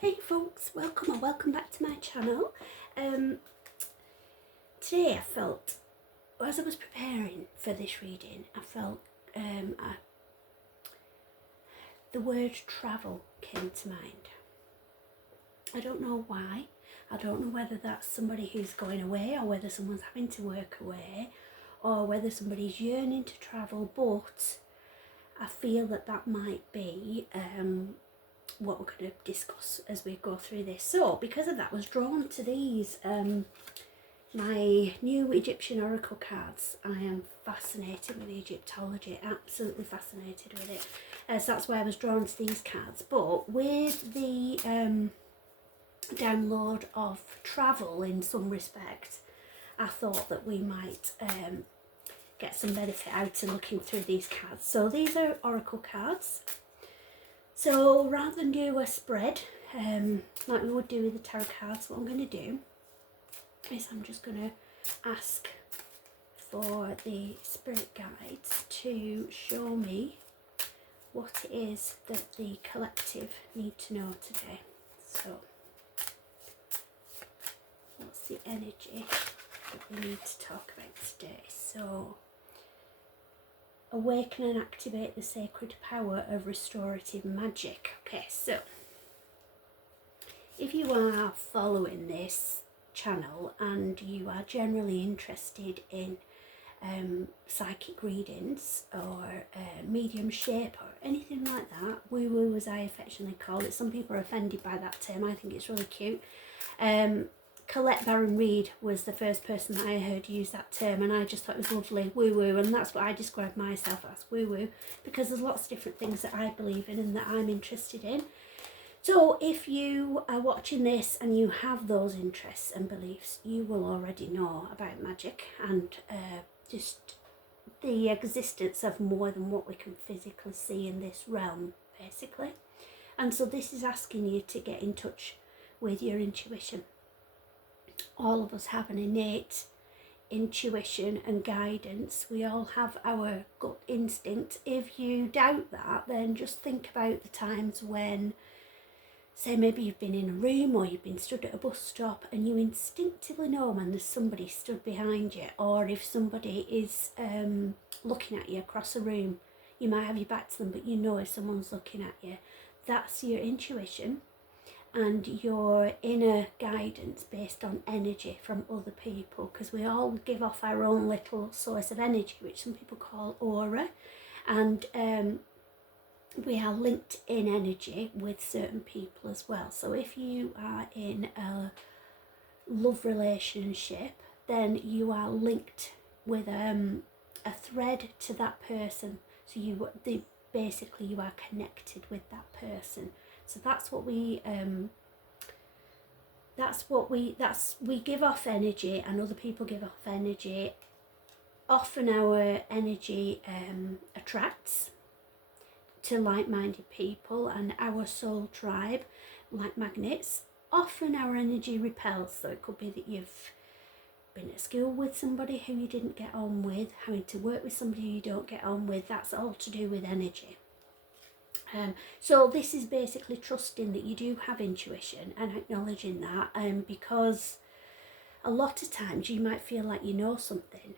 Hey folks, welcome or welcome back to my channel. Today I felt, as I was preparing for this reading, I felt the word travel came to mind. I don't know why. I don't know whether that's somebody who's going away or whether someone's having to work away or whether somebody's yearning to travel, but I feel that might be what we're going to discuss as we go through this. So because of that, I was drawn to these my new Egyptian oracle cards. I am fascinated with Egyptology, absolutely fascinated with it. So that's why I was drawn to these cards. But with the download of travel in some respect, I thought that we might get some benefit out of looking through these cards. So these are oracle cards. So rather than do a spread like we would do with the tarot cards, what I'm going to do is I'm just going to ask for the spirit guides to show me what it is that the collective need to know today. So what's the energy that we need to talk about today? So awaken and activate the sacred power of restorative magic. Okay, so if you are following this channel and you are generally interested in psychic readings or mediumship or anything like that, woo-woo as I affectionately call it, some people are offended by that term, I think it's really cute. Colette Baron Reid was the first person that I heard use that term, and I just thought it was lovely, woo-woo, and that's what I describe myself as, woo-woo, because there's lots of different things that I believe in and that I'm interested in. So if you are watching this and you have those interests and beliefs, you will already know about magic and just the existence of more than what we can physically see in this realm, basically. And so this is asking you to get in touch with your intuition. All of us have an innate intuition and guidance. We all have our gut instinct. If you doubt that, then just think about the times when, say maybe you've been in a room or you've been stood at a bus stop and you instinctively know when there's somebody stood behind you, or if somebody is looking at you across a room, you might have your back to them but you know if someone's looking at you. That's your intuition and your inner guidance based on energy from other people, because we all give off our own little source of energy, which some people call aura, and we are linked in energy with certain people as well. So if you are in a love relationship, then you are linked with a thread to that person. So basically you are connected with that person. So that's what we give off energy, and other people give off energy. Often our energy attracts to like-minded people and our soul tribe, like magnets. Often our energy repels, so it could be that you've been at school with somebody who you didn't get on with, having to work with somebody you don't get on with. That's all to do with energy. So this is basically trusting that you do have intuition and acknowledging that, because a lot of times you might feel like you know something,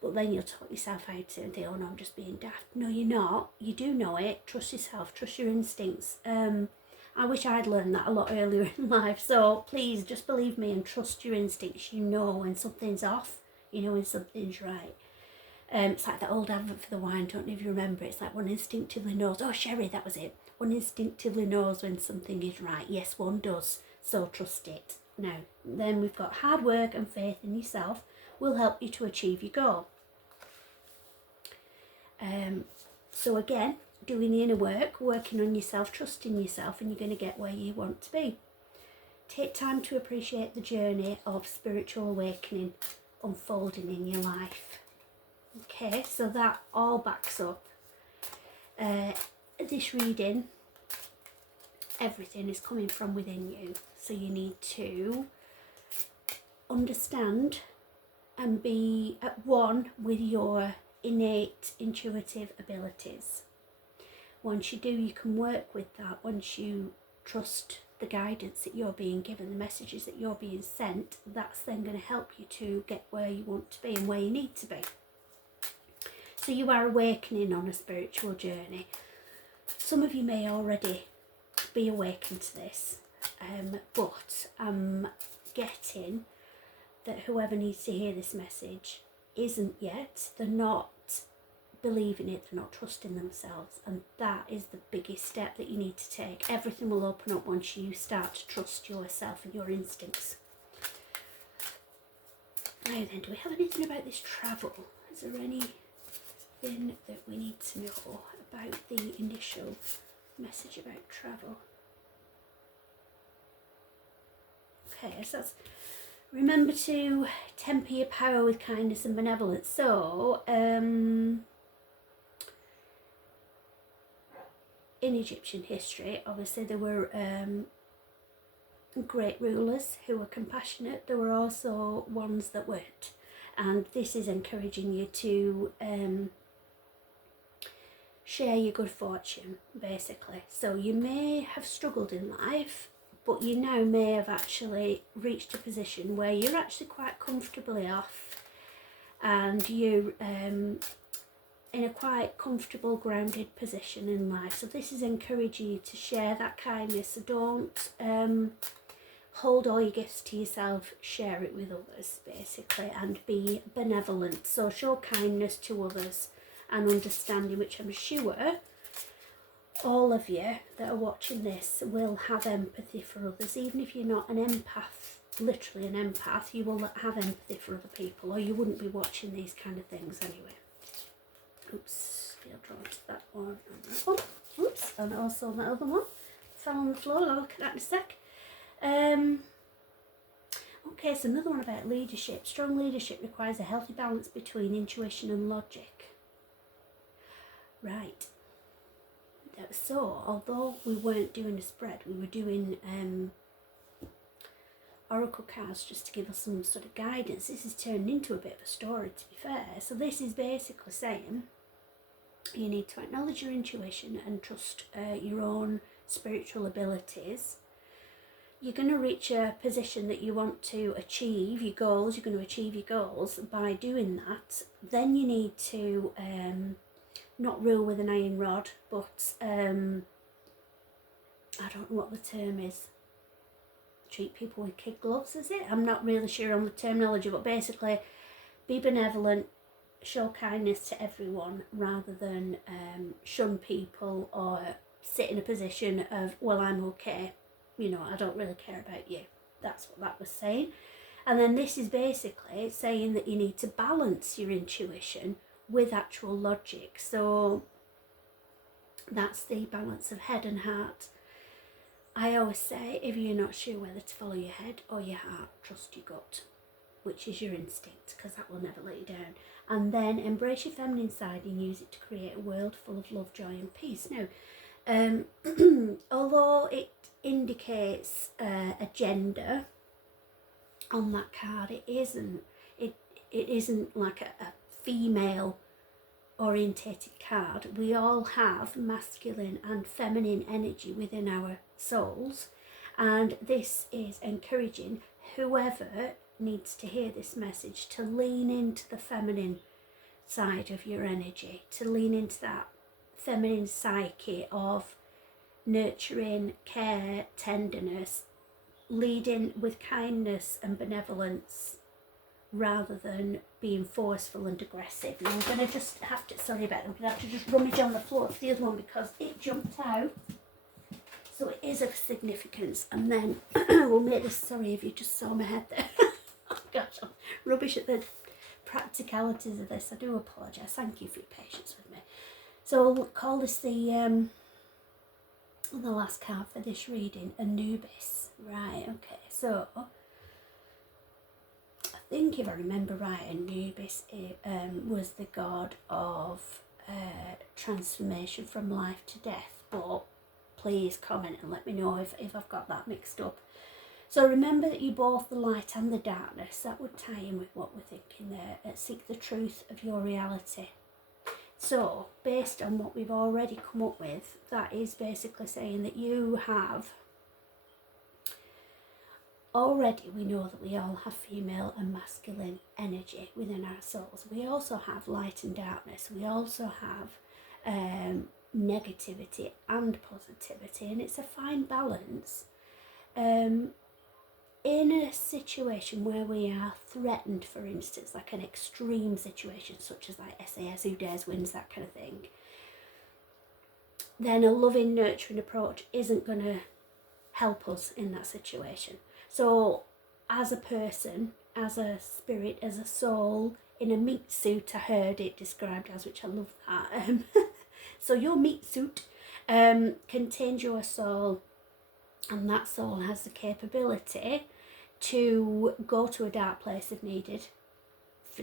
but then you'll talk yourself out of it and think, oh no, I'm just being daft. No, you're not. You do know it. Trust yourself. Trust your instincts. I wish I'd learned that a lot earlier in life. So please just believe me and trust your instincts. You know when something's off. You know when something's right. It's like that old advert for the wine, don't know if you remember. It's like one instinctively knows. Oh, sherry, that was it. One instinctively knows when something is right. Yes, one does. So trust it. Now, then we've got hard work and faith in yourself will help you to achieve your goal. So again, doing the inner work, working on yourself, trusting yourself, and you're going to get where you want to be. Take time to appreciate the journey of spiritual awakening unfolding in your life. Okay, so that all backs up this reading. Everything is coming from within you, so you need to understand and be at one with your innate intuitive abilities. Once you do, you can work with that. Once you trust the guidance that you're being given, the messages that you're being sent, that's then going to help you to get where you want to be and where you need to be. So you are awakening on a spiritual journey. Some of you may already be awakened to this, but I'm getting that whoever needs to hear this message isn't yet. They're not believing it, they're not trusting themselves, and that is the biggest step that you need to take. Everything will open up once you start to trust yourself and your instincts. Now then, do we have anything about this travel? Is there anything that we need to know about the initial message about travel? Okay, so that's, remember to temper your power with kindness and benevolence. So, in Egyptian history, obviously there were great rulers who were compassionate. There were also ones that weren't, and this is encouraging you to share your good fortune, basically. So you may have struggled in life, but you now may have actually reached a position where you're actually quite comfortably off, and you're in a quite comfortable, grounded position in life. So this is encouraging you to share that kindness. So don't hold all your gifts to yourself, share it with others, basically, and be benevolent. So show kindness to others and understanding, which I'm sure all of you that are watching this will have empathy for others. Even if you're not an empath, literally an empath, you will have empathy for other people, or you wouldn't be watching these kind of things anyway. Oops, feel drawn to that one and that one. Oops, and also that other one fell on the floor. I'll look at that in a sec. Okay, so another one about leadership. Strong leadership requires a healthy balance between intuition and logic. Right. So, although we weren't doing a spread, we were doing oracle cards just to give us some sort of guidance. This is turned into a bit of a story, to be fair. So this is basically saying you need to acknowledge your intuition and trust your own spiritual abilities. You're going to reach a position that you want to achieve your goals. You're going to achieve your goals by doing that. Then you need to not rule with an iron rod, but I don't know what the term is. Treat people with kid gloves, is it? I'm not really sure on the terminology, but basically be benevolent, show kindness to everyone rather than shun people or sit in a position of, well, I'm okay, you know, I don't really care about you. That's what that was saying. And then this is basically saying that you need to balance your intuition with actual logic. So that's the balance of head and heart. I always say, if you're not sure whether to follow your head or your heart, trust your gut, which is your instinct, because that will never let you down. And then embrace your feminine side and use it to create a world full of love, joy and peace. Now, although it indicates a gender on that card, it isn't like a female orientated card. We all have masculine and feminine energy within our souls, and this is encouraging whoever needs to hear this message to lean into the feminine side of your energy, to lean into that feminine psyche of nurturing, care, tenderness, leading with kindness and benevolence rather than being forceful and aggressive. Now I'm going to just have to, sorry about that, I'm going to have to just rummage on the floor for the other one because it jumped out. So it is of significance, and then we'll make this, sorry if you just saw my head there. Oh gosh, I'm rubbish at the practicalities of this. I do apologise. Thank you for your patience with me. So we'll call this the last card for this reading, Anubis. Right, okay, so I think if I remember right, Anubis was the god of transformation from life to death, but please comment and let me know if I've got that mixed up. So remember that you're both the light and the darkness. That would tie in with what we're thinking there. Seek the truth of your reality. So, based on what we've already come up with, that is basically saying that you have already we know that we all have female and masculine energy within our souls. We also have light and darkness. We also have negativity and positivity, and it's a fine balance. In a situation where we are threatened, for instance, like an extreme situation such as like SAS, who dares wins, that kind of thing, then a loving, nurturing approach isn't going to help us in that situation. So as a person, as a spirit, as a soul in a meat suit, I heard it described as, which I love that. So your meat suit contains your soul, and that soul has the capability to go to a dark place if needed,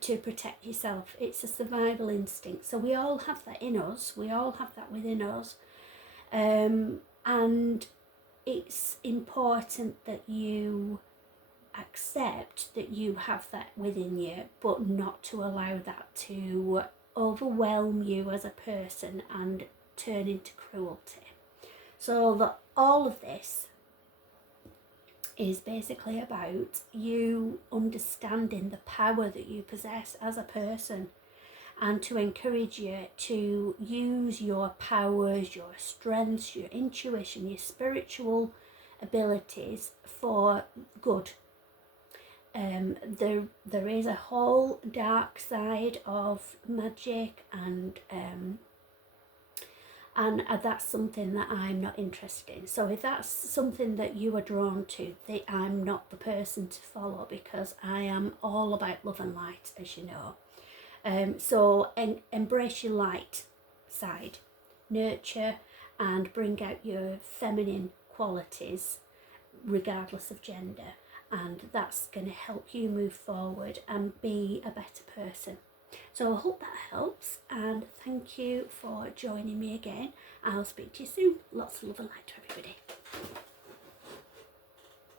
to protect yourself. It's a survival instinct. So we all have that in us. We all have that within us. And it's important that you accept that you have that within you, but not to allow that to overwhelm you as a person and turn into cruelty. So that all of this is basically about you understanding the power that you possess as a person, and to encourage you to use your powers, your strengths, your intuition, your spiritual abilities for good. There is a whole dark side of magic, and that's something that I'm not interested in. So if that's something that you are drawn to, I'm not the person to follow, because I am all about love and light, as you know. So embrace your light side, nurture and bring out your feminine qualities regardless of gender, and that's going to help you move forward and be a better person. So I hope that helps, and thank you for joining me again. I'll speak to you soon. Lots of love and light to everybody.